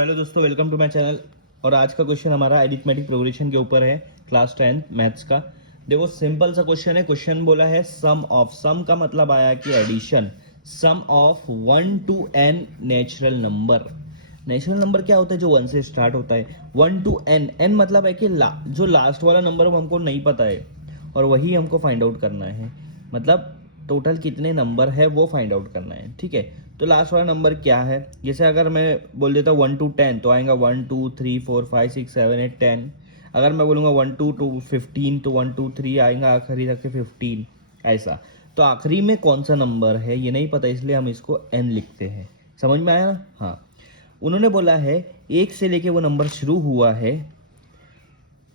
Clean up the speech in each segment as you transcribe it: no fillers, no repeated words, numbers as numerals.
Hello दोस्तों, welcome to my channel. और आज का क्वेश्चन हमारा अरिथमेटिक प्रोग्रेशन के ऊपर है, क्लास 10 मैथ्स का। देखो सिंपल सा क्वेश्चन है। क्वेश्चन बोला है सम ऑफ, सम का मतलब आया कि addition, sum of 1 to n natural number. Natural number क्या होता है? जो 1 से स्टार्ट होता है। 1 to n, n मतलब है कि जो लास्ट वाला नंबर वो हमको नहीं पता है और वही हमको फाइंड आउट करना है। मतलब टोटल कितने नंबर है वो फाइंड आउट करना है। ठीक है, तो लास्ट वाला नंबर क्या है? जैसे अगर मैं बोल देता हूँ 1 to 10 तो आएगा 1 2 3 4 5 6 7 8 10। अगर मैं बोलूँगा 1 2 to 15 तो 1 2 3 आएगा आखिरी तक के 15। ऐसा। तो आखिरी में कौन सा नंबर है ये नहीं पता, इसलिए हम इसको n लिखते हैं। समझ में आया ना? हाँ। उन्होंने बोला है 1 से लेके वो नंबर शुरू हुआ है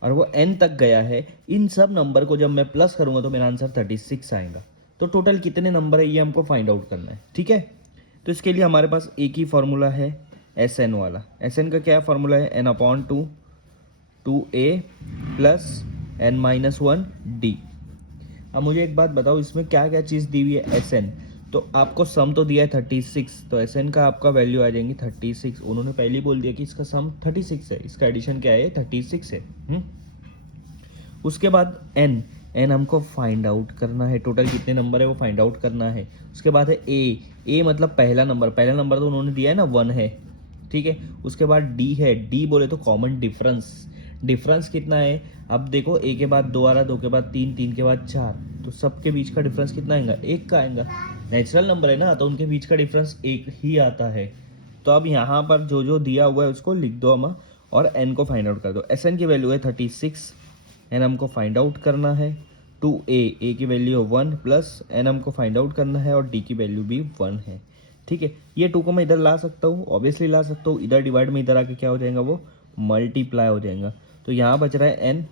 और वो n तक गया है। इन सब नंबर को जब मैं प्लस करूंगा तो मेरा आंसर 36 आएगा। तो टोटल कितने नंबर है ये हमको फाइंड आउट करना है। ठीक है, तो इसके लिए हमारे पास एक ही फॉर्मूला है, एस एन वाला। एस एन का क्या फॉर्मूला है? n अपॉन टू ए प्लस n माइनस 1 डी। अब मुझे एक बात बताओ, इसमें क्या क्या चीज़ दी हुई है? S N. तो आपको सम तो दिया है 36, तो एस एन का आपका वैल्यू आ जाएंगी 36। उन्होंने पहले ही बोल दिया कि इसका सम 36 है, इसका एडिशन क्या है? 36 है। उसके बाद एन, एन हमको फाइंड आउट करना है, टोटल कितने नंबर है वो फाइंड आउट करना है। उसके बाद है ए, ए मतलब पहला नंबर, पहला नंबर तो उन्होंने दिया है ना 1 है। ठीक है, उसके बाद डी है, डी बोले तो कॉमन डिफरेंस, डिफरेंस कितना है? अब देखो ए के बाद 2 आ रहा, 2 के बाद 3, 3 के बाद 4, तो सबके बीच का डिफरेंस कितना आएगा? 1 का आएगा। नेचुरल नंबर है ना, तो उनके बीच का डिफरेंस 1 ही आता है। तो अब यहाँ पर जो जो दिया हुआ है उसको लिख दो हम और एन को फाइंड आउट कर दो। एस एन की वैल्यू है 36, एन हमको फाइंड आउट करना है। टू ए की वैल्यू है 1 प्लस एन हमको फाइंड आउट करना है और डी की वैल्यू भी 1 है। ठीक है, ये 2 को मैं इधर ला सकता हूँ, ऑब्वियसली ला सकता हूँ। इधर डिवाइड में इधर आके क्या हो जाएगा? वो मल्टीप्लाई हो जाएगा। तो यहाँ बच रहा है एन,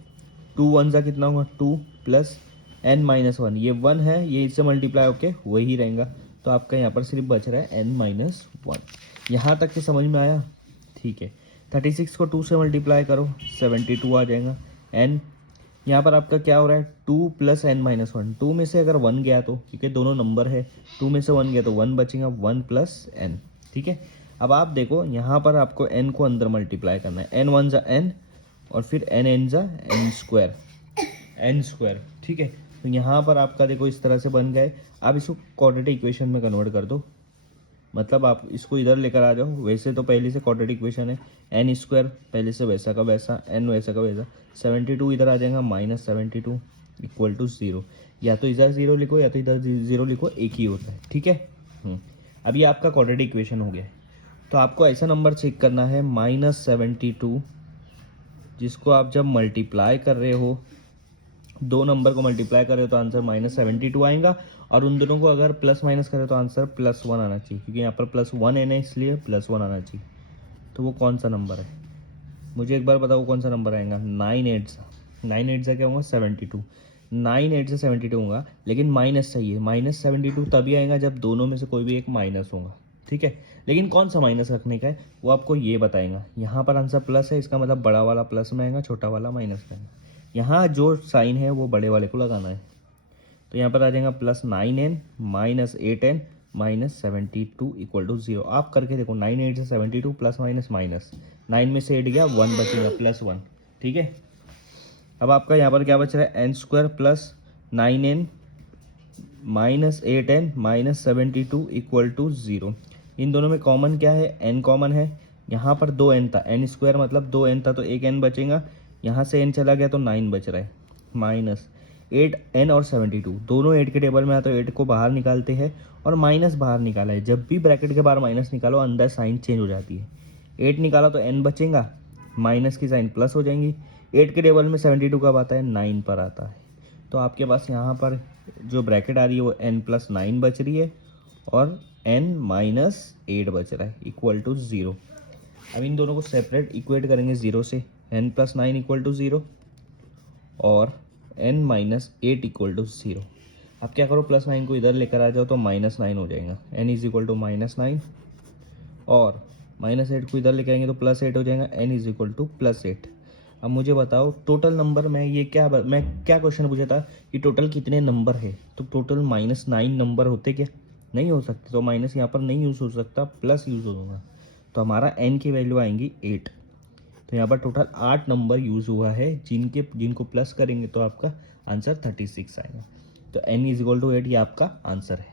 2 1 सा कितना होगा? 2 प्लस एन माइनस 1, ये 1 है, ये इससे मल्टीप्लाई होके वही रहेगा। तो आपका यहाँ पर सिर्फ बच रहा है एन माइनस 1। यहाँ तक के समझ में आया? ठीक है, 36 को 2 से मल्टीप्लाई करो, 72 आ जाएगा। एन यहाँ पर आपका क्या हो रहा है? 2 प्लस एन माइनस 1। 2 में से अगर 1 गया तो, क्योंकि दोनों नंबर है, 2 में से 1 गया तो 1 बचेगा, 1 प्लस एन। ठीक है, अब आप देखो यहाँ पर आपको एन को अंदर मल्टीप्लाई करना है। एन 1 जा एन और फिर एन एन जा एन स्क्वायर, एन स्क्वायर। ठीक है, तो यहाँ पर आपका देखो इस तरह से बन गए। आप इसको क्वाड्रेटिक इक्वेशन में कन्वर्ट कर दो, मतलब आप इसको इधर लेकर आ जाओ। वैसे तो पहले से क्वाड्रेटिक इक्वेशन है, एन स्क्वायर पहले से वैसा का वैसा, एन वैसा का वैसा। 72 इधर आ जाएगा, माइनस 72 इक्वल टू 0। या तो इधर 0 लिखो या तो इधर 0 लिखो, एक ही होता है। ठीक है, अब ये आपका क्वाड्रेटिक इक्वेशन हो गया है। तो आपको ऐसा नंबर चेक करना है -72, जिसको आप जब मल्टीप्लाई कर रहे हो, दो नंबर को मल्टीप्लाई कर रहे हो तो आंसर -72 आएगा। और उन दोनों को अगर प्लस माइनस करें तो आंसर +1 आना चाहिए, क्योंकि यहाँ पर +1 है ना, इसलिए +1 आना चाहिए। तो वो कौन सा नंबर है? मुझे एक बार बताओ कौन सा नंबर आएगा? 9 8 सा, 9 8 सा क्या होगा? 72। 9 8 से 72 होगा, लेकिन माइनस चाहिए। -72 तभी आएगा जब दोनों में से कोई भी एक माइनस होगा। ठीक है, लेकिन कौन सा माइनस रखने का है वो आपको ये बताएगा। यहाँ पर आंसर प्लस है, इसका मतलब बड़ा वाला प्लस में आएगा, छोटा वाला माइनस में आएगा। यहाँ जो साइन है वो बड़े वाले को लगाना है। तो यहाँ पर आ जाएगा +9n minus 8n minus 72 equal to 0। आप करके देखो, 9 8 से 72 प्लस माइनस माइनस, 9 में से 8 गया, 1 बचेगा, +1। ठीक है, अब आपका यहाँ पर क्या बच रहा है? N square plus 9n minus 8n minus 72 equal to 0। इन दोनों में कॉमन क्या है? n कॉमन है। यहाँ पर 2n था, n स्क्वायर मतलब 2n था, तो एक n बचेगा। यहाँ से n चला गया तो 9 बच रहा है, माइनस 8n और 72 दोनों 8 के टेबल में आए तो 8 को बाहर निकालते हैं और माइनस बाहर निकाला है। जब भी ब्रैकेट के बाहर माइनस निकालो अंदर साइन चेंज हो जाती है। 8 निकाला तो n बचेगा, माइनस की साइन प्लस हो जाएंगी। 8 के टेबल में 72 कब आता है? 9 पर आता है। तो आपके पास यहाँ पर जो ब्रैकेट आ रही है वो n+9 बच रही है और n-8 बच रहा है इक्वल टू 0। अब इन दोनों को सेपरेट इक्वेट करेंगे 0 से, n+9 इक्वल टू 0 और n-8 इक्वल टू 0। अब क्या करो, +9 को इधर लेकर आ जाओ तो -9 हो जाएगा, n इज इक्वल टू -9 और -8 को इधर लेकर आएंगे तो +8 हो जाएगा, n इज इक्वल टू +8। अब मुझे बताओ टोटल नंबर में मैं क्या क्वेश्चन पूछा था कि टोटल कितने नंबर है? तो टोटल -9 नंबर होते क्या? नहीं हो सकते, तो माइनस यहाँ पर नहीं यूज़ हो सकता, प्लस यूज़ होगा। तो हमारा n की वैल्यू आएंगी 8। तो यहाँ पर टोटल 8 नंबर यूज़ हुआ है, जिनको प्लस करेंगे तो आपका आंसर 36 आएगा। तो n इज इक्वल टू 8 ये आपका आंसर है।